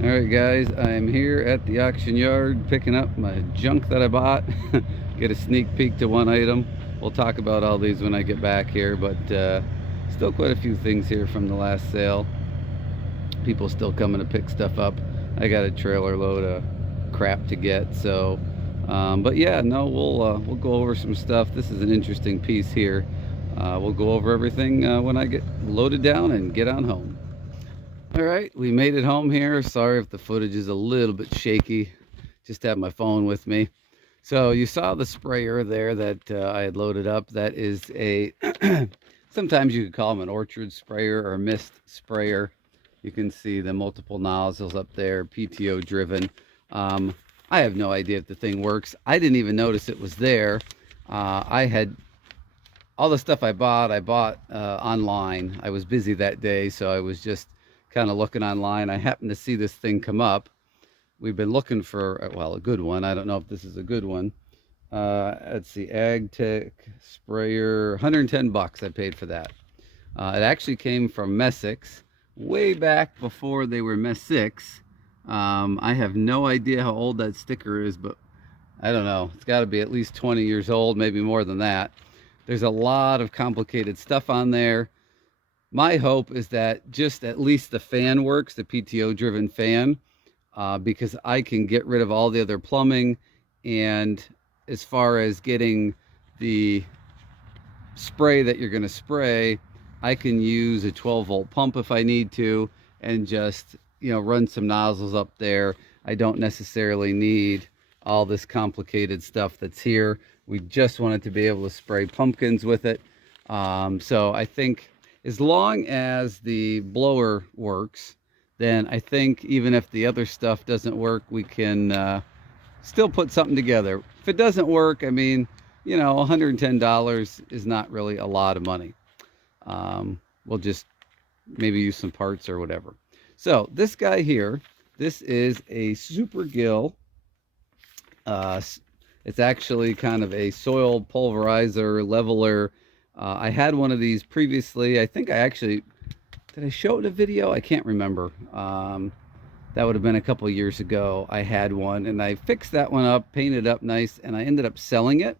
All right, guys, I am here at the auction yard picking up my junk that I bought. Get a sneak peek to one item. We'll talk about all these when I get back here, but still quite a few things here from the last sale. People still coming to pick stuff up. I got a trailer load of crap to get, so but yeah, no, we'll go over some stuff. This is an interesting piece here. We'll go over everything when I get loaded down and get on home. All right, we made it home here. Sorry if the footage is a little bit shaky. Just have my phone with me. So you saw the sprayer there that I had loaded up. That is a, sometimes you could call them an orchard sprayer or a mist sprayer. You can see the multiple nozzles up there, PTO driven. I have no idea if the thing works. I didn't even notice it was there. I had all the stuff I bought online. I was busy that day, so I was just kind of looking online. I happened to see this thing come up. We've been looking for, well, a good one. I don't know if this is a good one. Let's see, Ag Tech sprayer, 110 bucks I paid for that. It actually came from Messick's way back before they were Messick's. I have no idea how old that sticker is, but I don't know. It's got to be at least 20 years old, maybe more than that. There's a lot of complicated stuff on there. My hope is that just at least the fan works, the PTO driven fan, because I can get rid of all the other plumbing. And as far as getting the spray that you're going to spray, I can use a 12-volt pump if I need to, and just, run some nozzles up there. I don't necessarily need all this complicated stuff that's here. We just wanted to be able to spray pumpkins with it. So I think as long as the blower works, then I think even if the other stuff doesn't work, we can still put something together. If it doesn't work, I mean, $110 is not really a lot of money. We'll just maybe use some parts or whatever. So this guy here, this is a Super Gill. It's actually kind of a soil pulverizer, leveler. I had one of these previously. I think did I show it in a video? I can't remember. That would have been a couple years ago. I had one and I fixed that one up, painted it up nice, and I ended up selling it.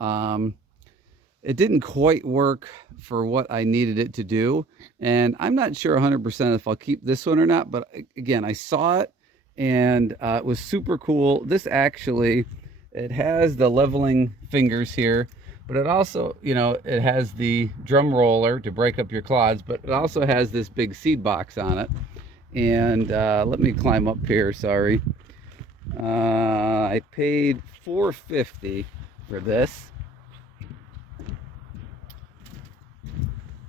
It didn't quite work for what I needed it to do. And I'm not sure 100% if I'll keep this one or not, but again, I saw it and it was super cool. This actually, it has the leveling fingers here, but it also, it has the drum roller to break up your clods, but it also has this big seed box on it. And let me climb up here, sorry. I paid $4.50 for this.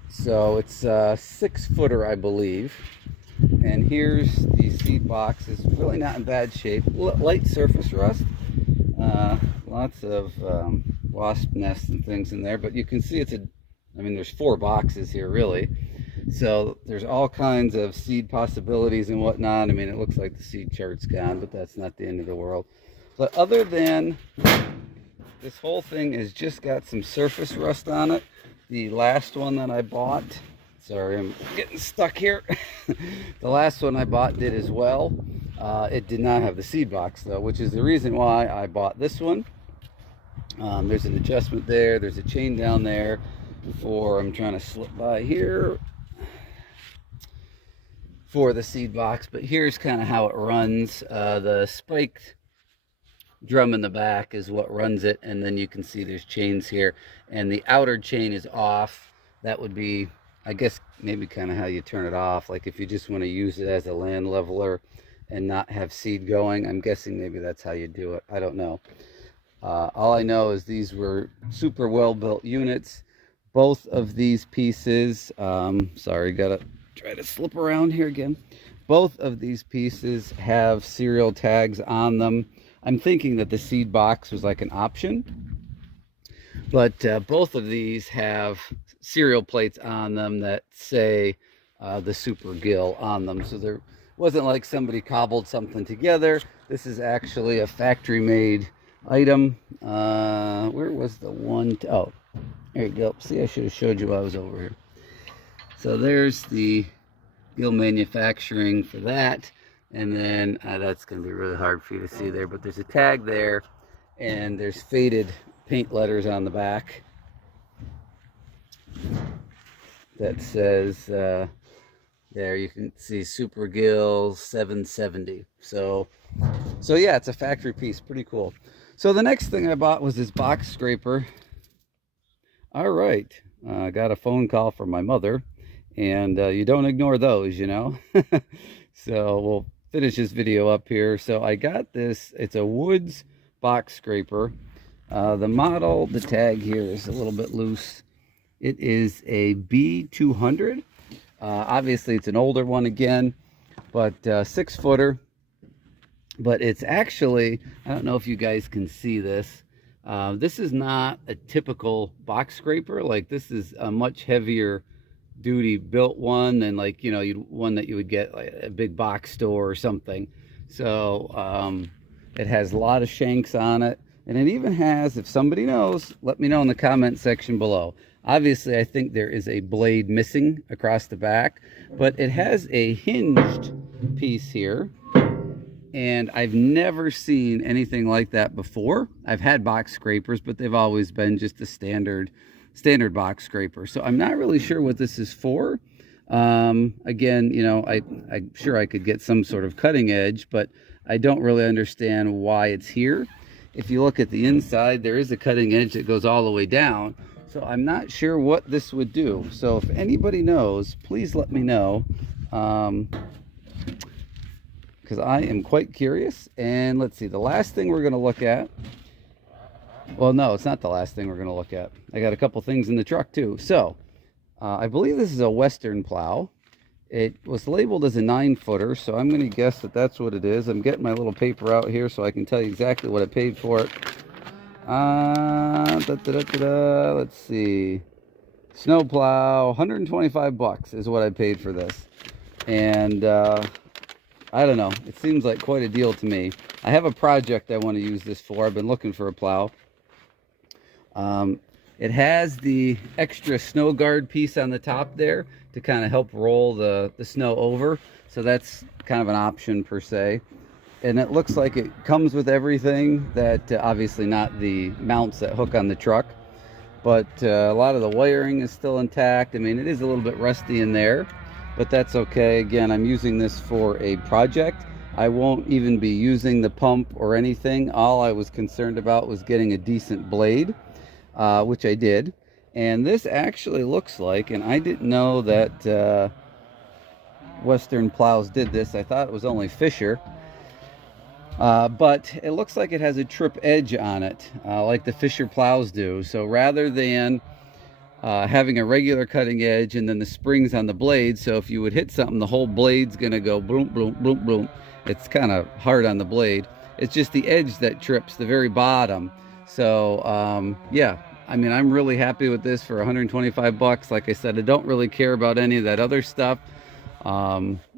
So it's a 6-footer, I believe. And here's the seed box. It's really not in bad shape. Light surface rust. Lots of wasp nests and things in there, but you can see there's 4 boxes here really. So there's all kinds of seed possibilities and whatnot. I mean, it looks like the seed chart's gone, but that's not the end of the world. But other than this whole thing has just got some surface rust on it. The last one that I bought, sorry, I'm getting stuck here. The last one I bought did as well. It did not have the seed box though, which is the reason why I bought this one. There's an adjustment there. There's a chain down there I'm trying to slip by here for the seed box, but here's kind of how it runs. The spiked drum in the back is what runs it, and then you can see there's chains here, and the outer chain is off. That would be, I guess, maybe kind of how you turn it off, like if you just want to use it as a land leveler and not have seed going. I'm guessing maybe that's how you do it. I don't know. All I know is these were super well built units. Both of these pieces, sorry, gotta try to slip around here again. Both of these pieces have serial tags on them. I'm thinking that the seed box was like an option, but both of these have serial plates on them that say the Super Gill on them. So there wasn't like somebody cobbled something together. This is actually a factory made item. Where was the one? Oh, there you go. See, I should have showed you while I was over here. So there's the Gill manufacturing for that. And then that's going to be really hard for you to see there, but there's a tag there, and there's faded paint letters on the back that says, there you can see Super Gill 770. So yeah, it's a factory piece, pretty cool. So the next thing I bought was this box scraper. All right, I got a phone call from my mother, and you don't ignore those, you know. So we'll finish this video up here. So I got this, it's a Woods box scraper. The model, the tag here is a little bit loose. It is a B200. Obviously it's an older one again, but 6-footer. But it's actually, I don't know if you guys can see this. This is not a typical box scraper. Like, this is a much heavier duty built one than, like, you know, one that you would get like a big box store or something. So it has a lot of shanks on it, and it even has, if somebody knows, let me know in the comment section below. Obviously I think there is a blade missing across the back, but it has a hinged piece here, and I've never seen anything like that before. I've had box scrapers, but they've always been just a standard box scraper. So I'm not really sure what this is for. Again, you know, I'm sure I could get some sort of cutting edge, but I don't really understand why it's here. If you look at the inside, there is a cutting edge that goes all the way down. So I'm not sure what this would do. So if anybody knows, please let me know. Because I am quite curious. And let's see, the last thing we're going to look at, well, no, it's not the last thing we're going to look at. I got a couple things in the truck too. So I believe this is a Western plow. It was labeled as a 9-footer, so I'm going to guess that that's what it is. I'm getting my little paper out here so I can tell you exactly what I paid for it. Let's see, snow plow, 125 bucks is what I paid for this. And I don't know, it seems like quite a deal to me. I have a project I want to use this for. I've been looking for a plow. It has the extra snow guard piece on the top there to kind of help roll the snow over. So that's kind of an option per se. And it looks like it comes with everything, that obviously not the mounts that hook on the truck, but a lot of the wiring is still intact. I mean, it is a little bit rusty in there, but that's okay. Again, I'm using this for a project. I won't even be using the pump or anything. All I was concerned about was getting a decent blade, which I did. And this actually looks like, and I didn't know that Western plows did this. I thought it was only Fisher. But it looks like it has a trip edge on it, like the Fisher plows do. So rather than having a regular cutting edge and then the springs on the blade, so if you would hit something, the whole blade's gonna go boom, boom, boom, boom. It's kind of hard on the blade. It's just the edge that trips, the very bottom. So yeah, I mean, I'm really happy with this for 125 bucks. Like I said, I don't really care about any of that other stuff.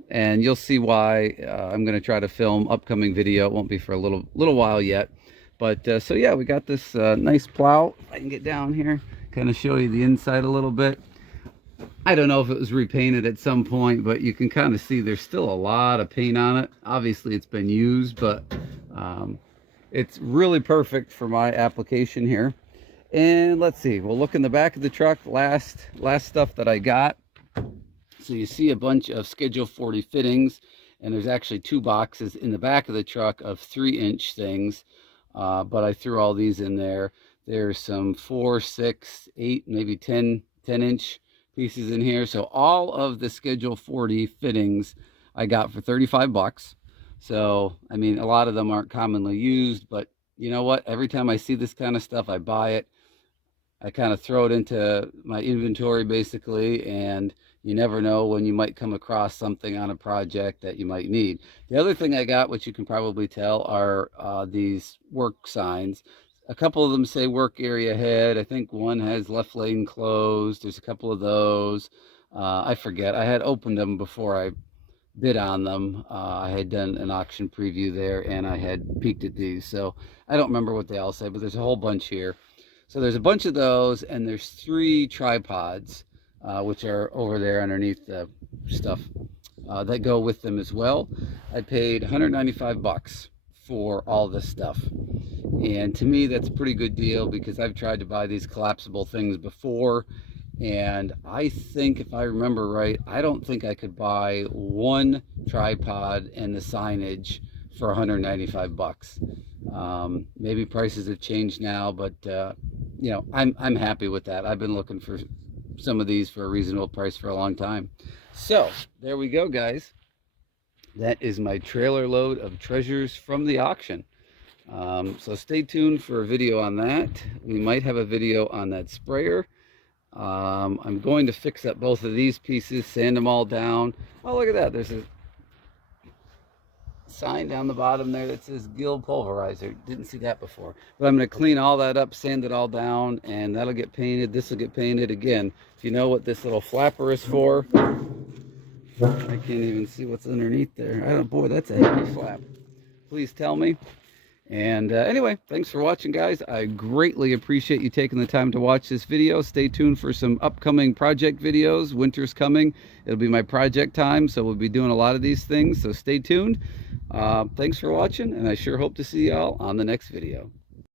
And you'll see why. I'm going to try to film upcoming video. It won't be for a little while yet. But so yeah, we got this nice plow. I can get down here, kind of show you the inside a little bit. I don't know if it was repainted at some point, but you can kind of see there's still a lot of paint on it. Obviously it's been used, but it's really perfect for my application here. And let's see, we'll look in the back of the truck. Last stuff that I got. So you see a bunch of Schedule 40 fittings, and there's actually 2 boxes in the back of the truck of 3-inch things, but I threw all these in there. There's some 4, 6, 8, maybe 10-inch pieces in here. So all of the Schedule 40 fittings I got for 35 bucks. So, I mean, a lot of them aren't commonly used, but you know what? Every time I see this kind of stuff, I buy it. I kind of throw it into my inventory basically, and you never know when you might come across something on a project that you might need. The other thing I got, which you can probably tell, are these work signs. A couple of them say work area ahead. I think one has left lane closed. There's a couple of those. I forget. I had opened them before I bid on them. I had done an auction preview there, and I had peeked at these. So I don't remember what they all say, but there's a whole bunch here. So there's a bunch of those, and there's 3 tripods, which are over there underneath the stuff. that go with them as well. I paid 195 bucks for all this stuff. And to me, that's a pretty good deal because I've tried to buy these collapsible things before. And I think, if I remember right, I don't think I could buy one tripod and the signage for 195 bucks. Maybe prices have changed now, but you know, I'm happy with that. I've been looking for some of these for a reasonable price for a long time. So there we go, guys. That is my trailer load of treasures from the auction. So stay tuned for a video on that. We might have a video on that sprayer. I'm going to fix up both of these pieces, sand them all down. Oh, look at that. There's a sign down the bottom there that says Gill Pulverizer. Didn't see that before. But I'm going to clean all that up, sand it all down, and that'll get painted. This will get painted again. If you know what this little flapper is for, I can't even see what's underneath there. I don't, boy, that's a heavy flap. Please tell me. And anyway, thanks for watching, guys. I greatly appreciate you taking the time to watch this video. Stay tuned for some upcoming project videos. Winter's coming. It'll be my project time, so we'll be doing a lot of these things. So stay tuned. Thanks for watching, and I sure hope to see y'all on the next video.